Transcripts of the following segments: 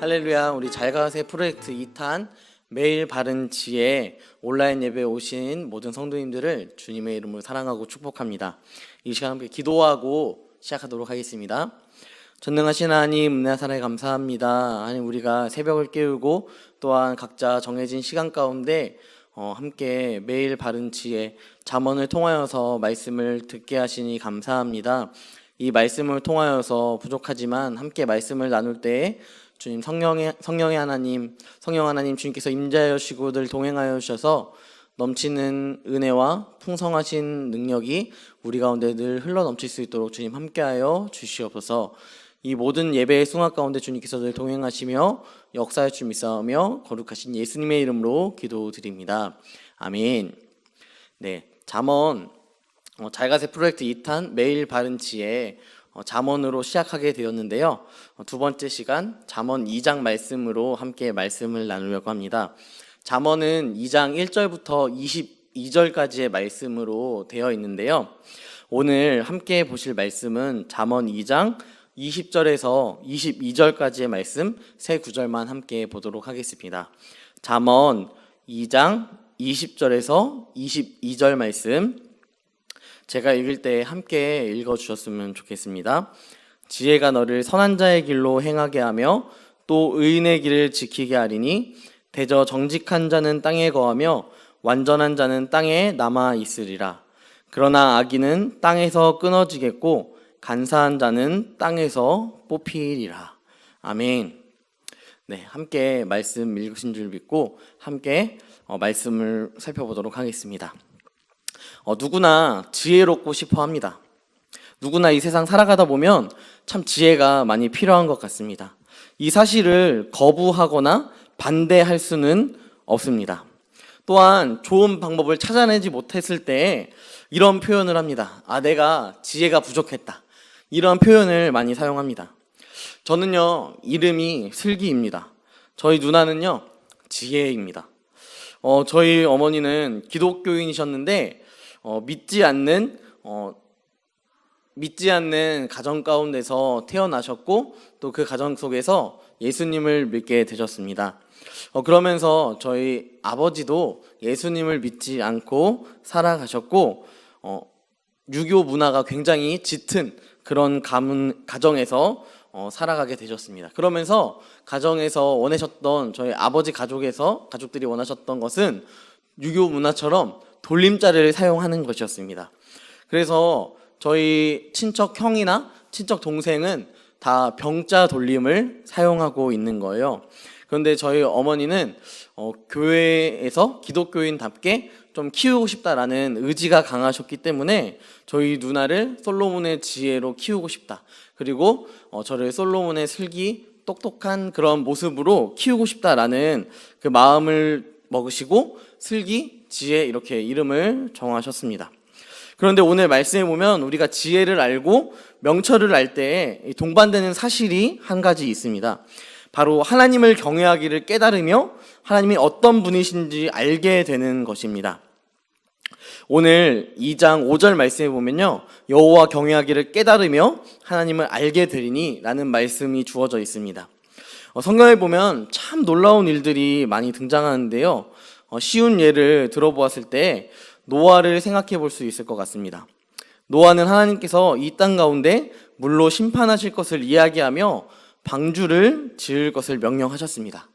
할렐루야. 우리 잘가세 프로젝트 2탄 매일 바른 지혜 온라인 예배에 오신 모든 성도님들을 주님의 이름으로 사랑하고 축복합니다. 이 시간 함께 기도하고 시작하도록 하겠습니다. 전능하신 하나님, 은혜와 사랑에 감사합니다. 하나님, 우리가 새벽을 깨우고 또한 각자 정해진 시간 가운데 함께 매일 바른 지혜 잠언을 통하여서 말씀을 듣게 하시니 감사합니다. 이 말씀을 통하여서 부족하지만 함께 말씀을 나눌 때에 주님 성령의 하나님, 성령 하나님 주님께서 임재하여 주시고 늘 동행하여 주셔서 넘치는 은혜와 풍성하신 능력이 우리 가운데 늘 흘러 넘칠 수 있도록 주님 함께하여 주시옵소서. 이 모든 예배의 승화 가운데 주님께서 늘 동행하시며 역사할 줄 믿사오며 거룩하신 예수님의 이름으로 기도드립니다. 아멘. 네, 잠언 잘가세 프로젝트 2탄 매일 바른 지혜 잠언으로 시작하게 되었는데요. 두 번째 시간 잠언 2장 말씀으로 함께 말씀을 나누려고 합니다. 잠언은 2장 1절부터 22절까지의 말씀으로 되어 있는데요. 오늘 함께 보실 말씀은 잠언 2장 20절에서 22절까지의 말씀 세 구절만 함께 보도록 하겠습니다. 잠언 2장 20절에서 22절 말씀 제가 읽을 때 함께 읽어주셨으면 좋겠습니다. 지혜가 너를 선한 자의 길로 행하게 하며 또 의인의 길을 지키게 하리니 대저 정직한 자는 땅에 거하며 완전한 자는 땅에 남아 있으리라. 그러나 악인은 땅에서 끊어지겠고 간사한 자는 땅에서 뽑히리라. 아멘. 네, 함께 말씀 읽으신 줄 믿고 함께 말씀을 살펴보도록 하겠습니다. 누구나 지혜롭고 싶어 합니다. 누구나 이 세상 살아가다 보면 참 지혜가 많이 필요한 것 같습니다. 이 사실을 거부하거나 반대할 수는 없습니다. 또한 좋은 방법을 찾아내지 못했을 때 이런 표현을 합니다. 내가 지혜가 부족했다. 이런 표현을 많이 사용합니다. 저는요, 이름이 슬기입니다. 저희 누나는요, 지혜입니다. 저희 어머니는 기독교인이셨는데 믿지 않는 가정 가운데서 태어나셨고 또 그 가정 속에서 예수님을 믿게 되셨습니다. 그러면서 저희 아버지도 예수님을 믿지 않고 살아가셨고 유교 문화가 굉장히 짙은 그런 가정에서 살아가게 되셨습니다. 그러면서 가정에서 원하셨던 저희 아버지 가족들이 원하셨던 것은 유교 문화처럼 돌림자를 사용하는 것이었습니다. 그래서 저희 친척 형이나 친척 동생은 다 병자 돌림을 사용하고 있는 거예요. 그런데 저희 어머니는 교회에서 기독교인답게 좀 키우고 싶다라는 의지가 강하셨기 때문에 저희 누나를 솔로몬의 지혜로 키우고 싶다. 그리고 저를 솔로몬의 슬기, 똑똑한 그런 모습으로 키우고 싶다라는 그 마음을 먹으시고 슬기, 지혜 이렇게 이름을 정하셨습니다. 그런데 오늘 말씀에 보면 우리가 지혜를 알고 명철을 알 때 동반되는 사실이 한 가지 있습니다. 바로 하나님을 경외하기를 깨달으며 하나님이 어떤 분이신지 알게 되는 것입니다. 오늘 2장 5절 말씀에 보면요, 여호와 경외하기를 깨달으며 하나님을 알게 되리니 라는 말씀이 주어져 있습니다. 성경에 보면 참 놀라운 일들이 많이 등장하는데요, 쉬운 예를 들어보았을 때 노아를 생각해 볼 수 있을 것 같습니다. 노아는 하나님께서 이 땅 가운데 물로 심판하실 것을 이야기하며 방주를 지을 것을 명령하셨습니다.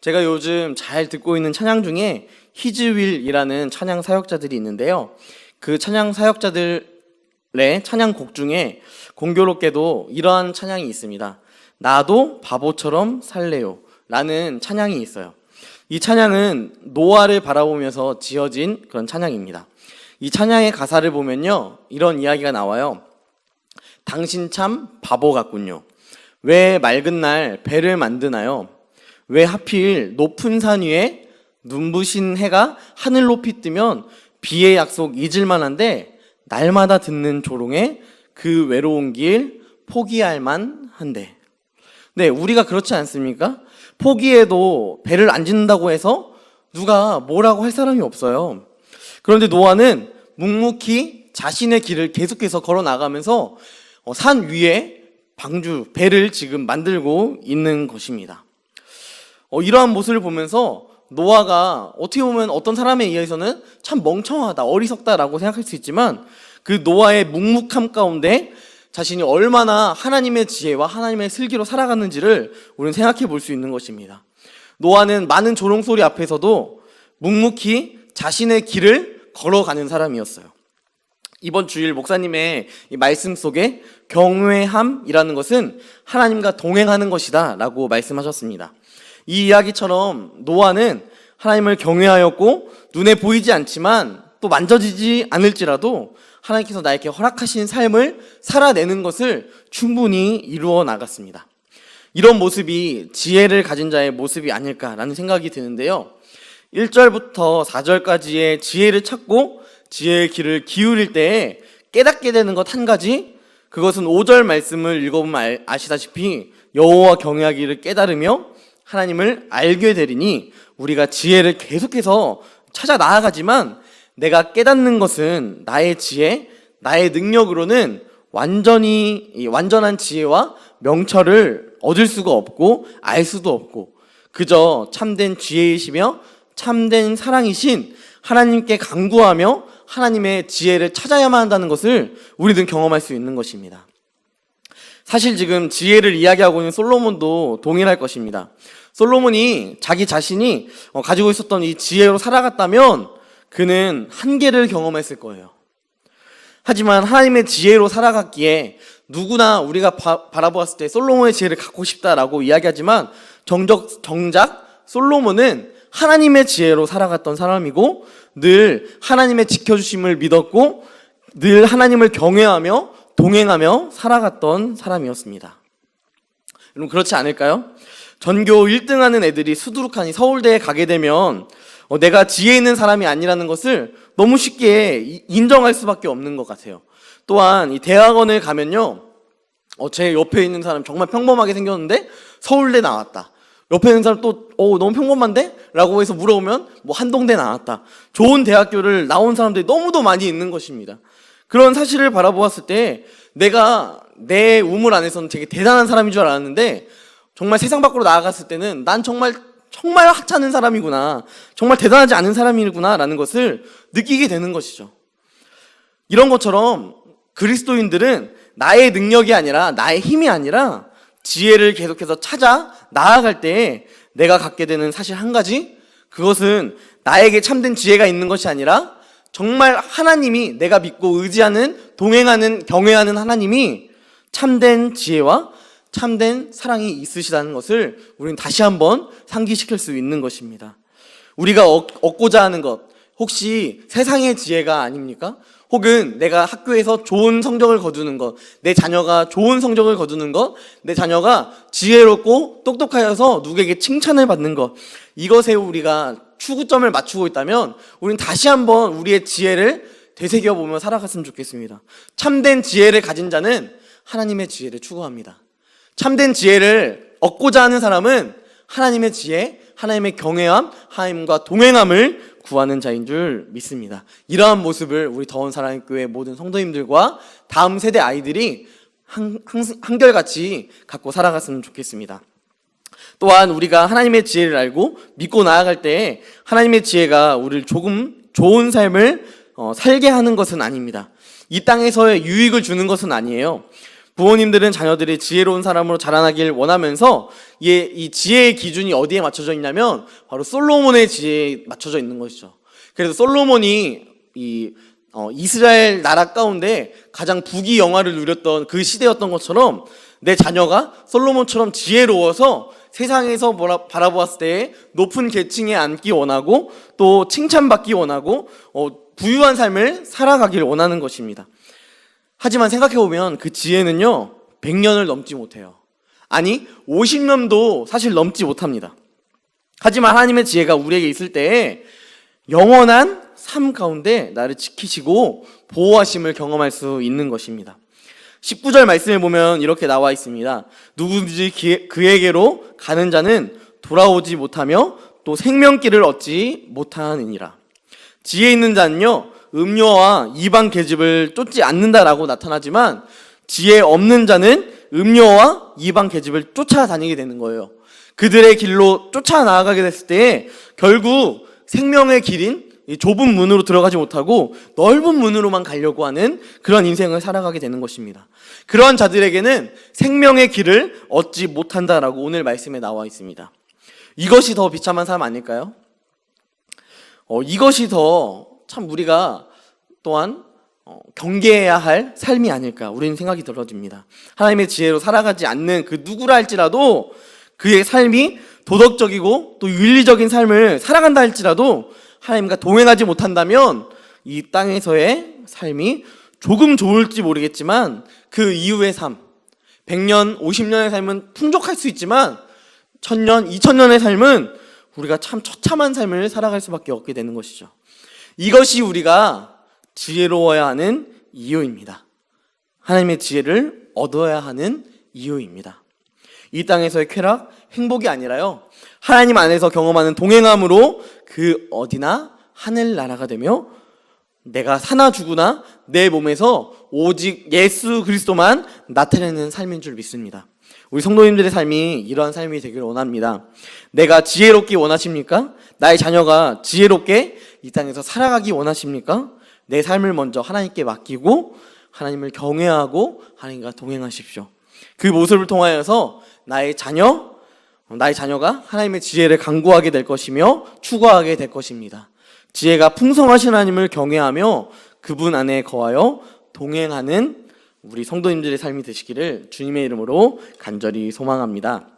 제가 요즘 잘 듣고 있는 찬양 중에 히즈윌이라는 찬양 사역자들이 있는데요, 그 찬양 사역자들의 찬양곡 중에 공교롭게도 이러한 찬양이 있습니다. 나도 바보처럼 살래요 라는 찬양이 있어요. 이 찬양은 노아를 바라보면서 지어진 그런 찬양입니다. 이 찬양의 가사를 보면요, 이런 이야기가 나와요. 당신 참 바보 같군요. 왜 맑은 날 배를 만드나요? 왜 하필 높은 산 위에 눈부신 해가 하늘 높이 뜨면 비의 약속 잊을 만한데 날마다 듣는 조롱에 그 외로운 길 포기할 만한데. 네, 우리가 그렇지 않습니까? 포기해도 배를 안 짓는다고 해서 누가 뭐라고 할 사람이 없어요. 그런데 노아는 묵묵히 자신의 길을 계속해서 걸어 나가면서 산 위에 배를 지금 만들고 있는 것입니다. 이러한 모습을 보면서 노아가 어떻게 보면 어떤 사람에 의해서는 참 멍청하다, 어리석다라고 생각할 수 있지만 그 노아의 묵묵함 가운데 자신이 얼마나 하나님의 지혜와 하나님의 슬기로 살아갔는지를 우리는 생각해 볼 수 있는 것입니다. 노아는 많은 조롱소리 앞에서도 묵묵히 자신의 길을 걸어가는 사람이었어요. 이번 주일 목사님의 이 말씀 속에 경외함이라는 것은 하나님과 동행하는 것이다 라고 말씀하셨습니다. 이 이야기처럼 노아는 하나님을 경외하였고 눈에 보이지 않지만 또 만져지지 않을지라도 하나님께서 나에게 허락하신 삶을 살아내는 것을 충분히 이루어 나갔습니다. 이런 모습이 지혜를 가진 자의 모습이 아닐까라는 생각이 드는데요. 1절부터 4절까지의 지혜를 찾고 지혜의 길을 기울일 때에 깨닫게 되는 것 한 가지, 그것은 5절 말씀을 읽어보면 아시다시피 여호와 경외하기를 깨달으며 하나님을 알게 되리니 우리가 지혜를 계속해서 찾아 나아가지만 내가 깨닫는 것은 나의 지혜, 나의 능력으로는 완전한 지혜와 명철을 얻을 수가 없고 알 수도 없고 그저 참된 지혜이시며 참된 사랑이신 하나님께 간구하며 하나님의 지혜를 찾아야만 한다는 것을 우리는 경험할 수 있는 것입니다. 사실 지금 지혜를 이야기하고 있는 솔로몬도 동일할 것입니다. 솔로몬이 자기 자신이 가지고 있었던 이 지혜로 살아갔다면 그는 한계를 경험했을 거예요. 하지만 하나님의 지혜로 살아갔기에 누구나 우리가 바라보았을 때 솔로몬의 지혜를 갖고 싶다라고 이야기하지만 정작 솔로몬은 하나님의 지혜로 살아갔던 사람이고 늘 하나님의 지켜주심을 믿었고 늘 하나님을 경외하며 동행하며 살아갔던 사람이었습니다. 여러분 그렇지 않을까요? 전교 1등하는 애들이 수두룩하니 서울대에 가게 되면 내가 지혜 있는 사람이 아니라는 것을 너무 쉽게 인정할 수밖에 없는 것 같아요. 또한 이 대학원을 가면요, 제 옆에 있는 사람 정말 평범하게 생겼는데 서울대 나왔다. 옆에 있는 사람 또 너무 평범한데? 라고 해서 물어보면 뭐 한동대 나왔다. 좋은 대학교를 나온 사람들이 너무도 많이 있는 것입니다. 그런 사실을 바라보았을 때 내가 내 우물 안에서는 되게 대단한 사람인 줄 알았는데 정말 세상 밖으로 나아갔을 때는 난 정말 하찮은 사람이구나, 정말 대단하지 않은 사람이구나 라는 것을 느끼게 되는 것이죠. 이런 것처럼 그리스도인들은 나의 능력이 아니라 나의 힘이 아니라 지혜를 계속해서 찾아 나아갈 때 내가 갖게 되는 사실 한 가지, 그것은 나에게 참된 지혜가 있는 것이 아니라 정말 하나님이, 내가 믿고 의지하는, 동행하는, 경외하는 하나님이 참된 지혜와 참된 사랑이 있으시다는 것을 우리는 다시 한번 상기시킬 수 있는 것입니다. 우리가 얻고자 하는 것, 혹시 세상의 지혜가 아닙니까? 혹은 내가 학교에서 좋은 성적을 거두는 것, 내 자녀가 좋은 성적을 거두는 것, 내 자녀가 지혜롭고 똑똑하여서 누구에게 칭찬을 받는 것, 이것에 우리가 추구점을 맞추고 있다면 우리는 다시 한번 우리의 지혜를 되새겨보며 살아갔으면 좋겠습니다. 참된 지혜를 가진 자는 하나님의 지혜를 추구합니다. 참된 지혜를 얻고자 하는 사람은 하나님의 지혜, 하나님의 경외함, 하나님과 동행함을 구하는 자인 줄 믿습니다. 이러한 모습을 우리 더운 사랑의 교회 모든 성도님들과 다음 세대 아이들이 한결같이 갖고 살아갔으면 좋겠습니다. 또한 우리가 하나님의 지혜를 알고 믿고 나아갈 때 하나님의 지혜가 우리를 조금 좋은 삶을 살게 하는 것은 아닙니다. 이 땅에서의 유익을 주는 것은 아니에요. 부모님들은 자녀들이 지혜로운 사람으로 자라나길 원하면서 이 지혜의 기준이 어디에 맞춰져 있냐면 바로 솔로몬의 지혜에 맞춰져 있는 것이죠. 그래서 솔로몬이 이스라엘 나라 가운데 가장 부귀 영화를 누렸던 그 시대였던 것처럼 내 자녀가 솔로몬처럼 지혜로워서 세상에서 바라보았을 때 높은 계층에 앉기 원하고 또 칭찬받기 원하고 부유한 삶을 살아가길 원하는 것입니다. 하지만 생각해보면 그 지혜는요 100년을 넘지 못해요. 아니 50년도 사실 넘지 못합니다. 하지만 하나님의 지혜가 우리에게 있을 때에 영원한 삶 가운데 나를 지키시고 보호하심을 경험할 수 있는 것입니다. 19절 말씀에 보면 이렇게 나와 있습니다. 누구든지 그에게로 가는 자는 돌아오지 못하며 또 생명길을 얻지 못하느니라. 지혜 있는 자는요 음료와 이방 계집을 쫓지 않는다라고 나타나지만 지혜 없는 자는 음료와 이방 계집을 쫓아다니게 되는 거예요. 그들의 길로 쫓아 나아가게 됐을 때 결국 생명의 길인 이 좁은 문으로 들어가지 못하고 넓은 문으로만 가려고 하는 그런 인생을 살아가게 되는 것입니다. 그런 자들에게는 생명의 길을 얻지 못한다라고 오늘 말씀에 나와 있습니다. 이것이 더 비참한 삶 아닐까요? 이것이 더 참 우리가 또한 경계해야 할 삶이 아닐까 우리는 생각이 들어집니다. 하나님의 지혜로 살아가지 않는 그 누구라 할지라도 그의 삶이 도덕적이고 또 윤리적인 삶을 살아간다 할지라도 하나님과 동행하지 못한다면 이 땅에서의 삶이 조금 좋을지 모르겠지만 그 이후의 삶, 100년, 50년의 삶은 풍족할 수 있지만 1000년, 2000년의 삶은 우리가 참 처참한 삶을 살아갈 수밖에 없게 되는 것이죠. 이것이 우리가 지혜로워야 하는 이유입니다. 하나님의 지혜를 얻어야 하는 이유입니다. 이 땅에서의 쾌락, 행복이 아니라요, 하나님 안에서 경험하는 동행함으로 그 어디나 하늘나라가 되며 내가 사나 죽으나 내 몸에서 오직 예수 그리스도만 나타내는 삶인 줄 믿습니다. 우리 성도님들의 삶이 이러한 삶이 되기를 원합니다. 내가 지혜롭기 원하십니까? 나의 자녀가 지혜롭게 이 땅에서 살아가기 원하십니까? 내 삶을 먼저 하나님께 맡기고 하나님을 경외하고 하나님과 동행하십시오. 그 모습을 통하여서 나의 자녀가 하나님의 지혜를 강구하게 될 것이며 추구하게 될 것입니다. 지혜가 풍성하신 하나님을 경외하며 그분 안에 거하여 동행하는 우리 성도님들의 삶이 되시기를 주님의 이름으로 간절히 소망합니다.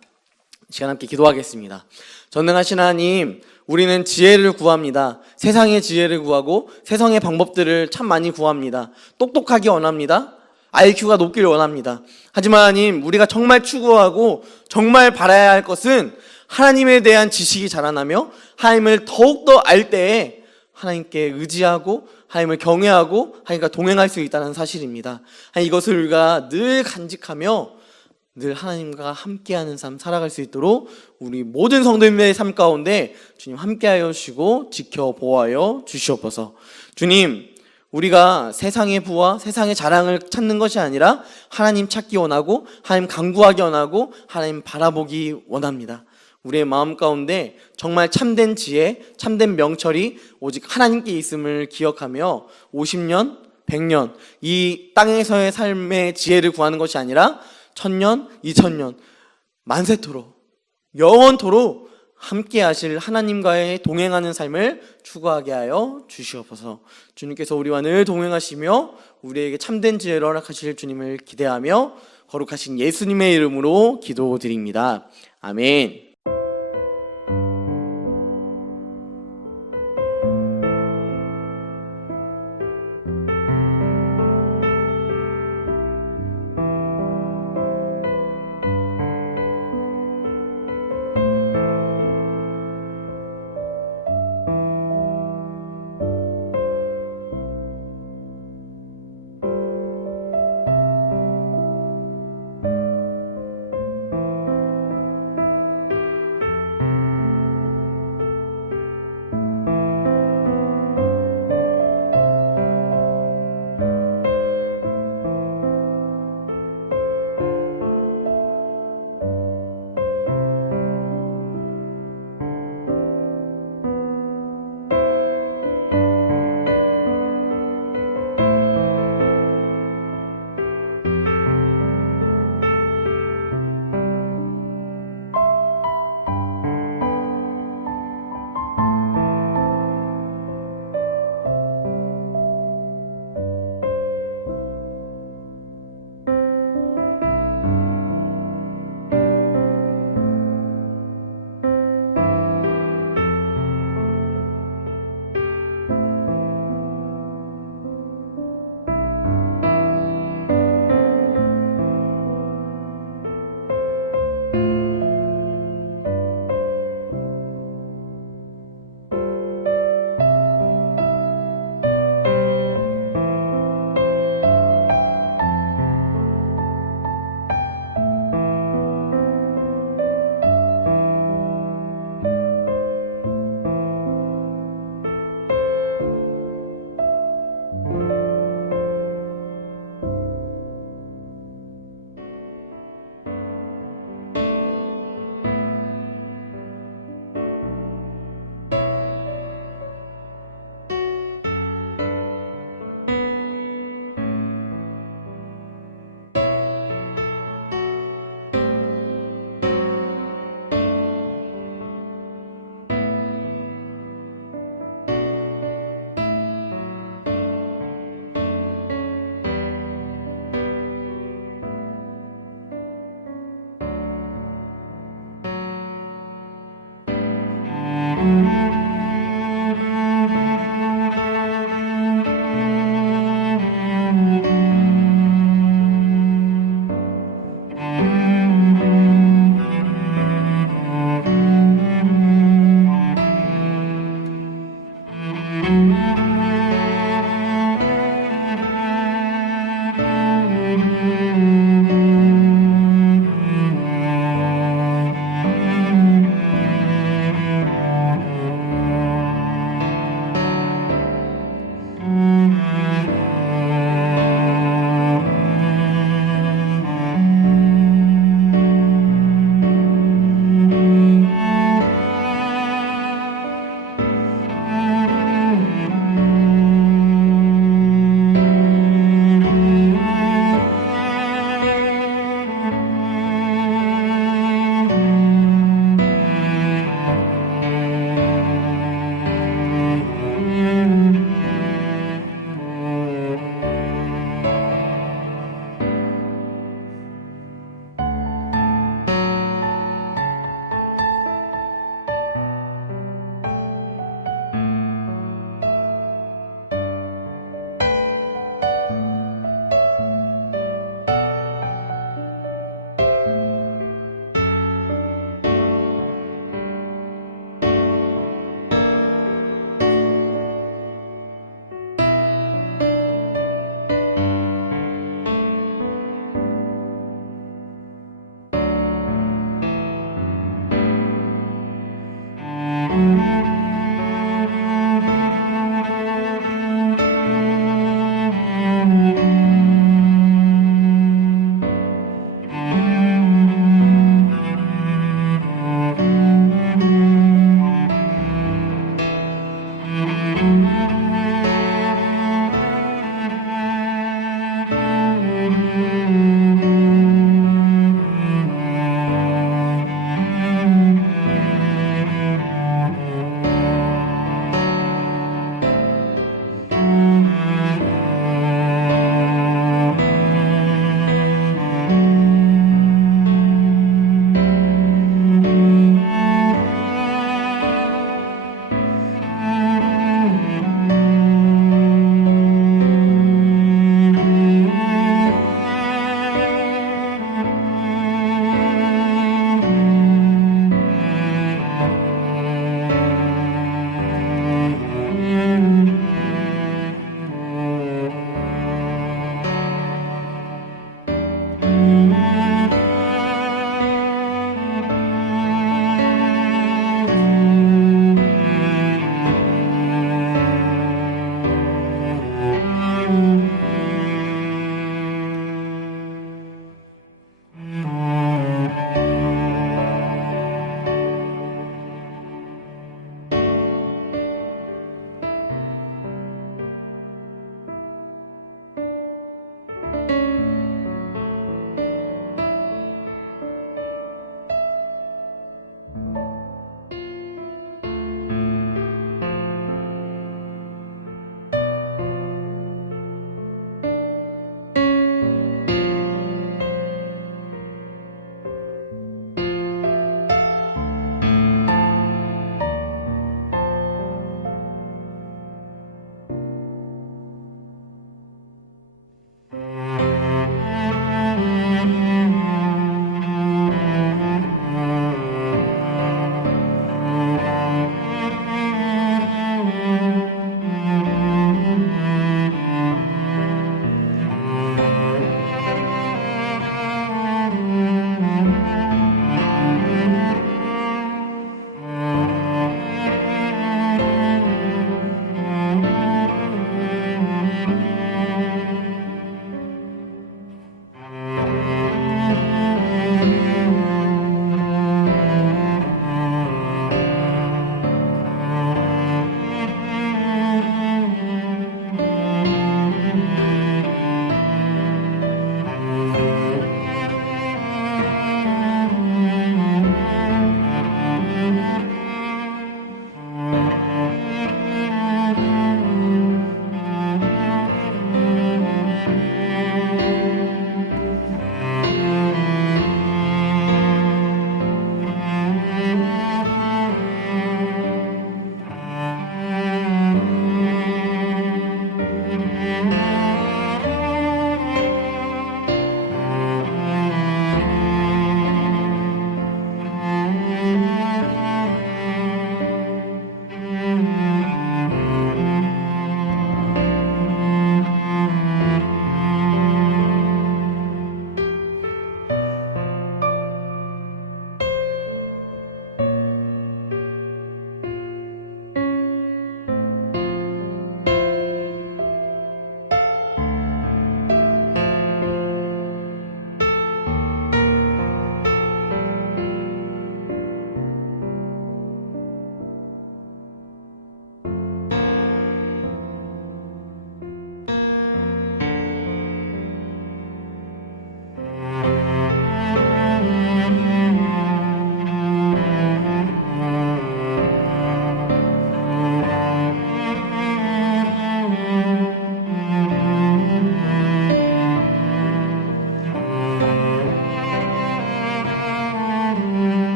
시간 함께 기도하겠습니다. 전능하신 하나님, 우리는 지혜를 구합니다. 세상의 지혜를 구하고 세상의 방법들을 참 많이 구합니다. 똑똑하기 원합니다. IQ가 높기를 원합니다. 하지만 하나님, 우리가 정말 추구하고 정말 바라야 할 것은 하나님에 대한 지식이 자라나며 하나님을 더욱더 알 때에 하나님께 의지하고 하나님을 경외하고 하나님과 동행할 수 있다는 사실입니다. 이것을 우리가 늘 간직하며 늘 하나님과 함께하는 삶 살아갈 수 있도록 우리 모든 성도님의 삶 가운데 주님 함께하여 주시고 지켜보아여 주시옵소서. 주님, 우리가 세상의 부와 세상의 자랑을 찾는 것이 아니라 하나님 찾기 원하고 하나님 강구하기 원하고 하나님 바라보기 원합니다. 우리의 마음 가운데 정말 참된 지혜, 참된 명철이 오직 하나님께 있음을 기억하며 50년, 100년 이 땅에서의 삶의 지혜를 구하는 것이 아니라 1000년, 2000년 만세토록 영원토록 함께 하실 하나님과의 동행하는 삶을 추구하게 하여 주시옵소서. 주님께서 우리와 늘 동행하시며 우리에게 참된 지혜를 허락하실 주님을 기대하며 거룩하신 예수님의 이름으로 기도드립니다. 아멘.